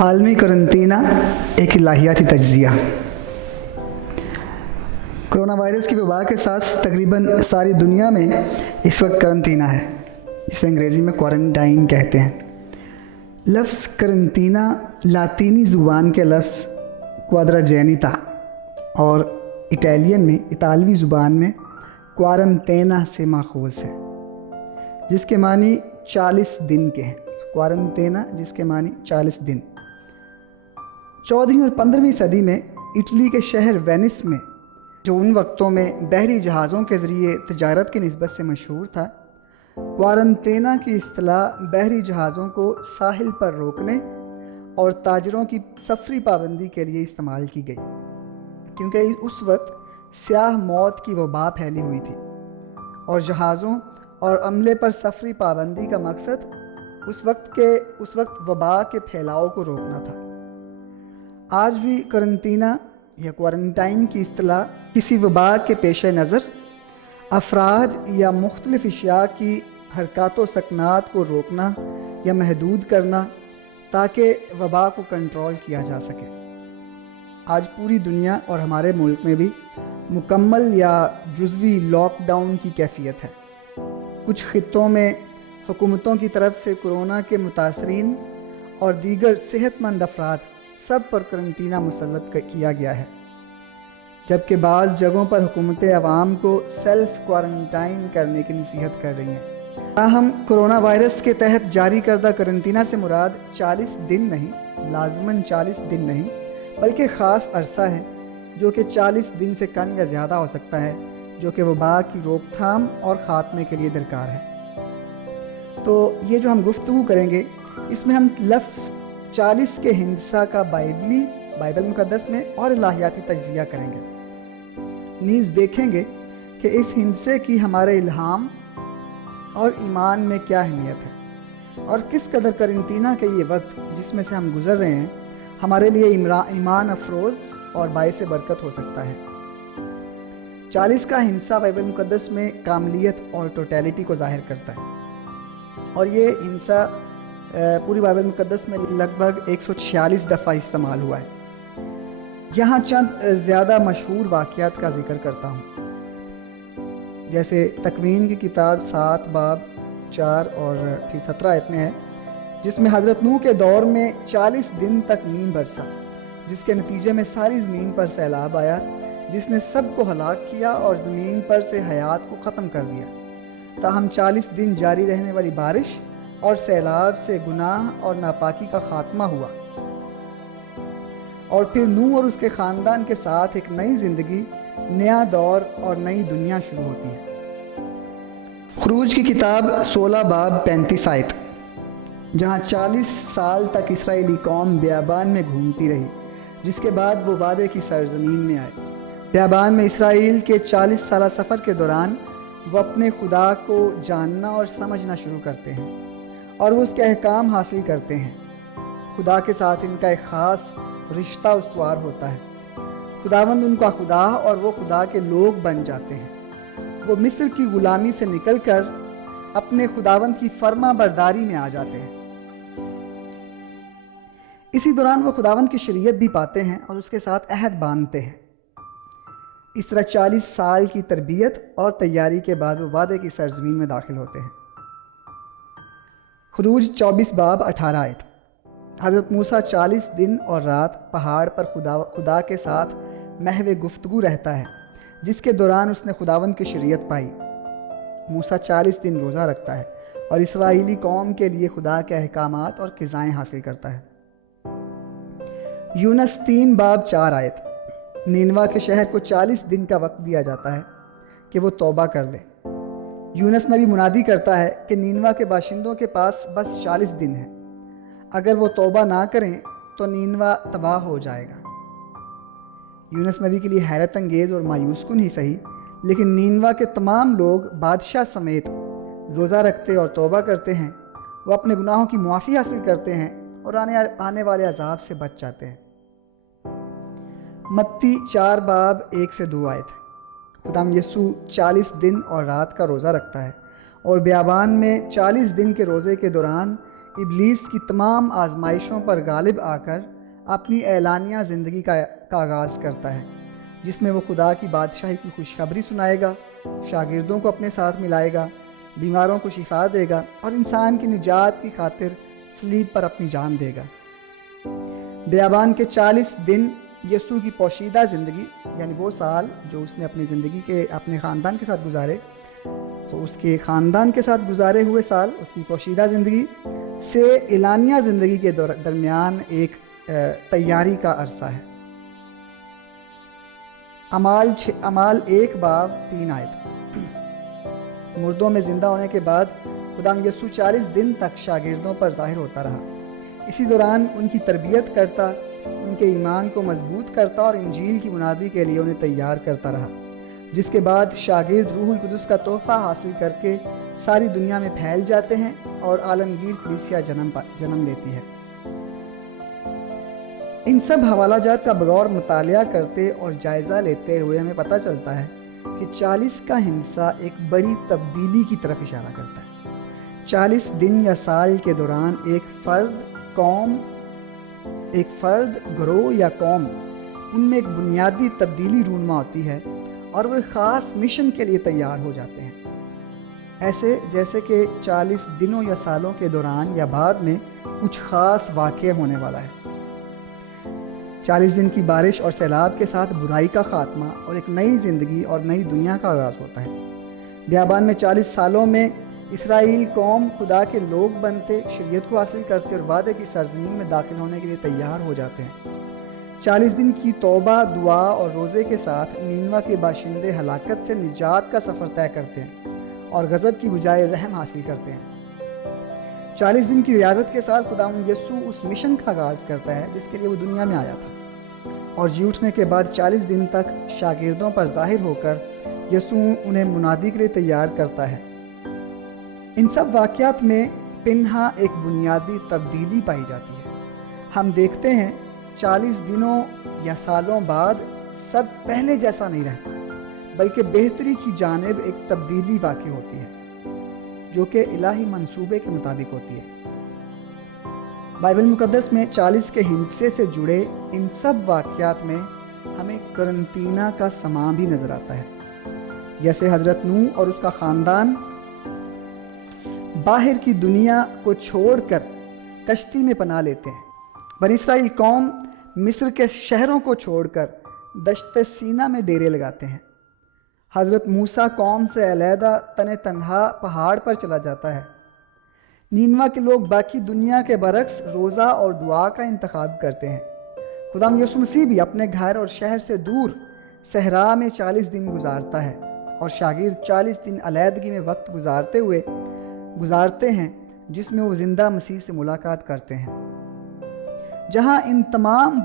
عالمی قرنطینہ ایک الہیاتی تجزیہ۔ کرونا وائرس کی وبا کے ساتھ تقریباً ساری دنیا میں اس وقت قرنطینہ ہے، جسے انگریزی میں کوارنٹائن کہتے ہیں۔ لفظ قرنطینہ لاطینی زبان کے لفظ کوادراجینیتا اور اطالوی زبان میں کوارنتینا سے ماخوذ ہے، جس کے معنی 40 دن کے ہیں۔ کوارنتینا جس کے معنی 40 دن۔ 14ویں اور 15ویں صدی میں اٹلی کے شہر وینس میں، جو ان وقتوں میں بحری جہازوں کے ذریعے تجارت کی نسبت سے مشہور تھا، کوارنتینا کی اصطلاح بحری جہازوں کو ساحل پر روکنے اور تاجروں کی سفری پابندی کے لیے استعمال کی گئی، کیونکہ اس وقت سیاہ موت کی وبا پھیلی ہوئی تھی اور جہازوں اور عملے پر سفری پابندی کا مقصد اس وقت وبا کے پھیلاؤ کو روکنا تھا۔ آج بھی قرنطینہ یا کوارنٹائن کی اصطلاح کسی وبا کے پیش نظر افراد یا مختلف اشیاء کی حرکات و سکنات کو روکنا یا محدود کرنا تاکہ وبا کو کنٹرول کیا جا سکے۔ آج پوری دنیا اور ہمارے ملک میں بھی مکمل یا جزوی لاک ڈاؤن کی کیفیت ہے۔ کچھ خطوں میں حکومتوں کی طرف سے کورونا کے متاثرین اور دیگر صحت مند افراد سب پر قرنطینہ مسلط کیا گیا ہے، جبکہ بعض جگہوں پر حکومتیں عوام کو سیلف کوارنٹائن کرنے کی نصیحت کر رہی ہیں۔ تاہم کورونا وائرس کے تحت جاری کردہ قرنطینہ سے مراد 40 دن نہیں، لازماً 40 دن نہیں، بلکہ خاص عرصہ ہے جو کہ 40 دن سے کم یا زیادہ ہو سکتا ہے، جو کہ وبا کی روک تھام اور خاتمے کے لیے درکار ہے۔ تو یہ جو ہم گفتگو کریں گے، اس میں ہم لفظ 40 کے ہندسہ کا بائبل مقدس میں اور الہیاتی تجزیہ کریں گے، نیز دیکھیں گے کہ اس ہندسے کی ہمارے الہام اور ایمان میں کیا اہمیت ہے، اور کس قدر قرنطینہ کے یہ وقت جس میں سے ہم گزر رہے ہیں ہمارے لیے ایمان افروز اور باعث برکت ہو سکتا ہے۔ 40 کا ہندسہ بائبل مقدس میں کاملیت اور ٹوٹیلٹی کو ظاہر کرتا ہے، اور یہ ہندسہ پوری بائبل مقدس میں لگ بھگ 146 دفعہ استعمال ہوا ہے۔ یہاں چند زیادہ مشہور واقعات کا ذکر کرتا ہوں، جیسے تکوین کی کتاب 7 باب 4 اور پھر 17 آیت میں ہے، جس میں حضرت نوح کے دور میں 40 دن تک مین برسا، جس کے نتیجے میں ساری زمین پر سیلاب آیا، جس نے سب کو ہلاک کیا اور زمین پر سے حیات کو ختم کر دیا۔ تاہم 40 دن جاری رہنے والی بارش اور سیلاب سے گناہ اور ناپاکی کا خاتمہ ہوا، اور پھر نوح اور اس کے خاندان کے ساتھ ایک نئی زندگی، نیا دور اور نئی دنیا شروع ہوتی ہے۔ خروج کی کتاب 16 باب 35 آیت، جہاں 40 سال تک اسرائیلی قوم بیابان میں گھومتی رہی، جس کے بعد وہ وعدے کی سرزمین میں آئے۔ بیابان میں اسرائیل کے 40 سالہ سفر کے دوران وہ اپنے خدا کو جاننا اور سمجھنا شروع کرتے ہیں، اور وہ اس کے احکام حاصل کرتے ہیں۔ خدا کے ساتھ ان کا ایک خاص رشتہ استوار ہوتا ہے۔ خداوند ان کا خدا اور وہ خدا کے لوگ بن جاتے ہیں۔ وہ مصر کی غلامی سے نکل کر اپنے خداوند کی فرما برداری میں آ جاتے ہیں۔ اسی دوران وہ خداوند کی شریعت بھی پاتے ہیں اور اس کے ساتھ عہد باندھتے ہیں۔ اس طرح 40 سال کی تربیت اور تیاری کے بعد وہ وعدے کی سرزمین میں داخل ہوتے ہیں۔ خروج 24 باب 18 آیت، حضرت موسیٰ 40 دن اور رات پہاڑ پر خدا کے ساتھ محو گفتگو رہتا ہے، جس کے دوران اس نے خداوند کی شریعت پائی۔ موسیٰ 40 دن روزہ رکھتا ہے اور اسرائیلی قوم کے لیے خدا کے احکامات اور قضائیں حاصل کرتا ہے۔ یونس 3 باب 4 آیت، نینوا کے شہر کو 40 دن کا وقت دیا جاتا ہے کہ وہ توبہ کر لے۔ یونس نبی منادی کرتا ہے کہ نینوا کے باشندوں کے پاس بس 40 دن ہیں، اگر وہ توبہ نہ کریں تو نینوا تباہ ہو جائے گا۔ یونس نبی کے لیے حیرت انگیز اور مایوس کن ہی صحیح، لیکن نینوا کے تمام لوگ بادشاہ سمیت روزہ رکھتے اور توبہ کرتے ہیں، وہ اپنے گناہوں کی معافی حاصل کرتے ہیں اور آنے والے عذاب سے بچ جاتے ہیں۔ متی 4 باب 1 سے 2 آیت، خدام یسوع 40 دن اور رات کا روزہ رکھتا ہے اور بیابان میں 40 دن کے روزے کے دوران ابلیس کی تمام آزمائشوں پر غالب آ کر اپنی اعلانیہ زندگی کا آغاز کرتا ہے، جس میں وہ خدا کی بادشاہی کی خوشخبری سنائے گا، شاگردوں کو اپنے ساتھ ملائے گا، بیماروں کو شفا دے گا اور انسان کی نجات کی خاطر صلیب پر اپنی جان دے گا۔ بیابان کے 40 دن یسوع کی پوشیدہ زندگی، یعنی وہ سال جو اس نے اپنی زندگی کے اپنے خاندان کے ساتھ گزارے، تو اس کے خاندان کے ساتھ گزارے ہوئے سال اس کی پوشیدہ زندگی سے اعلانیہ زندگی کے درمیان ایک تیاری کا عرصہ ہے۔ اعمال 1:3 مردوں میں زندہ ہونے کے بعد خداوند یسوع 40 دن تک شاگردوں پر ظاہر ہوتا رہا۔ اسی دوران ان کی تربیت کرتا، ان کے ایمان کو مضبوط کرتا اور انجیل کی بنیادی کے لیے انہیں تیار کرتا رہا، جس کے بعد شاگرد روح القدس کا تحفہ حاصل کر کے ساری دنیا میں پھیل جاتے ہیں اور عالمگیر کلیسیا جنم لیتی ہے۔ ان سب حوالہ جات کا بغور مطالعہ کرتے اور جائزہ لیتے ہوئے ہمیں پتہ چلتا ہے کہ 40 کا ہندسہ ایک بڑی تبدیلی کی طرف اشارہ کرتا ہے۔ 40 دن یا سال کے دوران ایک فرد، گروہ یا قوم، ان میں ایک بنیادی تبدیلی رونما ہوتی ہے اور وہ ایک خاص مشن کے لیے تیار ہو جاتے ہیں، ایسے جیسے کہ 40 دنوں یا سالوں کے دوران یا بعد میں کچھ خاص واقع ہونے والا ہے۔ 40 دن کی بارش اور سیلاب کے ساتھ برائی کا خاتمہ اور ایک نئی زندگی اور نئی دنیا کا آغاز ہوتا ہے۔ بیابان میں 40 سالوں میں اسرائیل قوم خدا کے لوگ بنتے، شریعت کو حاصل کرتے اور وعدے کی سرزمین میں داخل ہونے کے لیے تیار ہو جاتے ہیں۔ 40 دن کی توبہ، دعا اور روزے کے ساتھ نینوا کے باشندے ہلاکت سے نجات کا سفر طے کرتے ہیں اور غضب کی بجائے رحم حاصل کرتے ہیں۔ 40 دن کی ریاضت کے ساتھ خداوند یسوع اس مشن کا آغاز کرتا ہے جس کے لیے وہ دنیا میں آیا تھا، اور جی اٹھنے کے بعد 40 دن تک شاگردوں پر ظاہر ہو کر یسوع انہیں منادی کے لیے تیار کرتا ہے۔ ان سب واقعات میں پنہا ایک بنیادی تبدیلی پائی جاتی ہے۔ ہم دیکھتے ہیں 40 دنوں یا سالوں بعد سب پہلے جیسا نہیں رہتا، بلکہ بہتری کی جانب ایک تبدیلی واقع ہوتی ہے جو کہ الہی منصوبے کے مطابق ہوتی ہے۔ بائبل مقدس میں 40 کے ہندسے سے جڑے ان سب واقعات میں ہمیں قرنطینہ کا سماں بھی نظر آتا ہے، جیسے حضرت نوح اور اس کا خاندان باہر کی دنیا کو چھوڑ کر کشتی میں پناہ لیتے ہیں۔ بنی اسرائیل قوم مصر کے شہروں کو چھوڑ کر دشت سینا میں ڈیرے لگاتے ہیں۔ حضرت موسیٰ قوم سے علیحدہ تنہا پہاڑ پر چلا جاتا ہے۔ نینوا کے لوگ باقی دنیا کے برعکس روزہ اور دعا کا انتخاب کرتے ہیں۔ خداوند یسوع مسیح بھی اپنے گھر اور شہر سے دور صحرا میں 40 دن گزارتا ہے، اور شاگرد 40 دن علیحدگی میں وقت گزارتے ہیں جس میں وہ زندہ مسیح سے ملاقات کرتے ہیں۔ جہاں ان تمام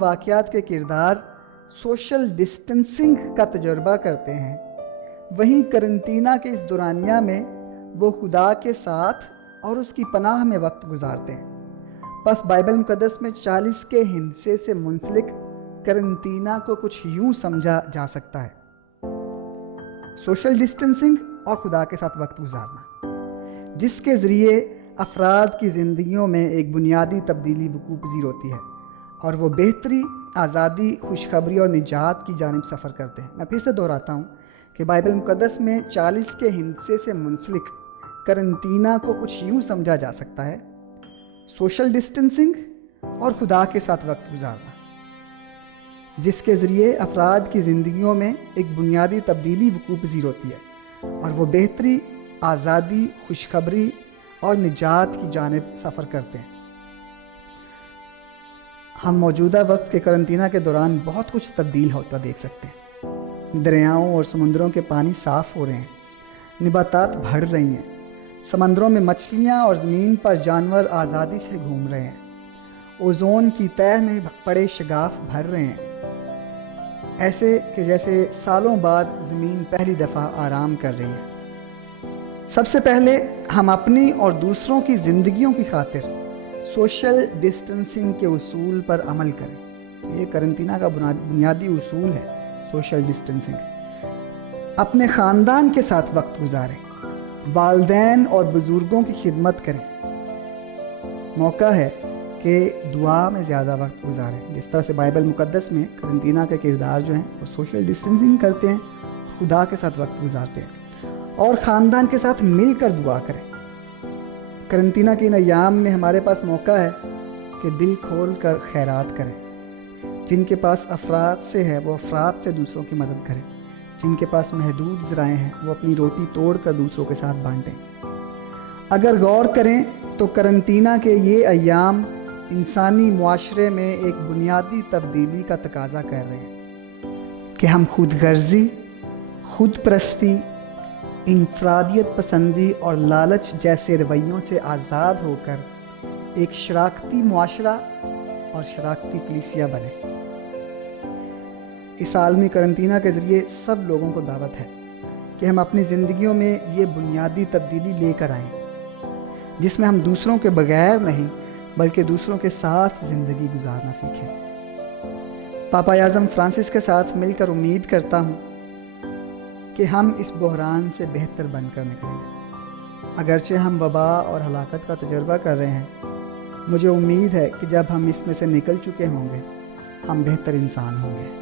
واقعات کے کردار سوشل ڈسٹنسنگ کا تجربہ کرتے ہیں، وہیں قرنطینہ کے اس دورانیہ میں وہ خدا کے ساتھ اور اس کی پناہ میں وقت گزارتے ہیں۔ پس بائبل مقدس میں 40 کے ہندسے سے منسلک قرنطینہ کو کچھ یوں سمجھا جا سکتا ہے: سوشل ڈسٹنسنگ اور خدا کے ساتھ وقت گزارنا، جس کے ذریعے افراد کی زندگیوں میں ایک بنیادی تبدیلی وقوع پذیر ہوتی ہے اور وہ بہتری، آزادی، خوشخبری اور نجات کی جانب سفر کرتے ہیں۔ میں پھر سے دہراتا ہوں کہ بائبل مقدس میں 40 کے ہندسے سے منسلک قرنطینہ کو کچھ یوں سمجھا جا سکتا ہے: سوشل ڈسٹنسنگ اور خدا کے ساتھ وقت گزارنا، جس کے ذریعے افراد کی زندگیوں میں ایک بنیادی تبدیلی وقوع پذیر ہوتی ہے اور وہ بہتری، آزادی، خوشخبری اور نجات کی جانب سفر کرتے ہیں۔ ہم موجودہ وقت کے قرنطینہ کے دوران بہت کچھ تبدیل ہوتا دیکھ سکتے ہیں۔ دریاؤں اور سمندروں کے پانی صاف ہو رہے ہیں، نباتات بڑھ رہی ہیں، سمندروں میں مچھلیاں اور زمین پر جانور آزادی سے گھوم رہے ہیں، اوزون کی تہہ میں پڑے شگاف بھر رہے ہیں، ایسے کہ جیسے سالوں بعد زمین پہلی دفعہ آرام کر رہی ہے۔ سب سے پہلے ہم اپنی اور دوسروں کی زندگیوں کی خاطر سوشل ڈسٹنسنگ کے اصول پر عمل کریں۔ یہ قرنطینہ کا بنیادی اصول ہے، سوشل ڈسٹنسنگ۔ اپنے خاندان کے ساتھ وقت گزاریں، والدین اور بزرگوں کی خدمت کریں۔ موقع ہے کہ دعا میں زیادہ وقت گزاریں، جس طرح سے بائبل مقدس میں قرنطینہ کا کردار جو ہیں وہ سوشل ڈسٹینسنگ کرتے ہیں، خدا کے ساتھ وقت گزارتے ہیں اور خاندان کے ساتھ مل کر دعا کریں۔ قرنطینہ کے ان ایام میں ہمارے پاس موقع ہے کہ دل کھول کر خیرات کریں۔ جن کے پاس افراد سے ہے وہ افراد سے دوسروں کی مدد کریں۔ جن کے پاس محدود ذرائع ہیں وہ اپنی روٹی توڑ کر دوسروں کے ساتھ بانٹیں۔ اگر غور کریں تو قرنطینہ کے یہ ایام انسانی معاشرے میں ایک بنیادی تبدیلی کا تقاضا کر رہے ہیں کہ ہم خود غرضی، خود پرستی، انفرادیت پسندی اور لالچ جیسے رویوں سے آزاد ہو کر ایک شراکتی معاشرہ اور شراکتی کلیسیا بنے۔ اس عالمی قرنطینہ کے ذریعے سب لوگوں کو دعوت ہے کہ ہم اپنی زندگیوں میں یہ بنیادی تبدیلی لے کر آئیں، جس میں ہم دوسروں کے بغیر نہیں بلکہ دوسروں کے ساتھ زندگی گزارنا سیکھیں۔ پاپا اعظم فرانسس کے ساتھ مل کر امید کرتا ہوں کہ ہم اس بحران سے بہتر بن کر نکلیں گے۔ اگرچہ ہم وبا اور ہلاکت کا تجربہ کر رہے ہیں، مجھے امید ہے کہ جب ہم اس میں سے نکل چکے ہوں گے، ہم بہتر انسان ہوں گے۔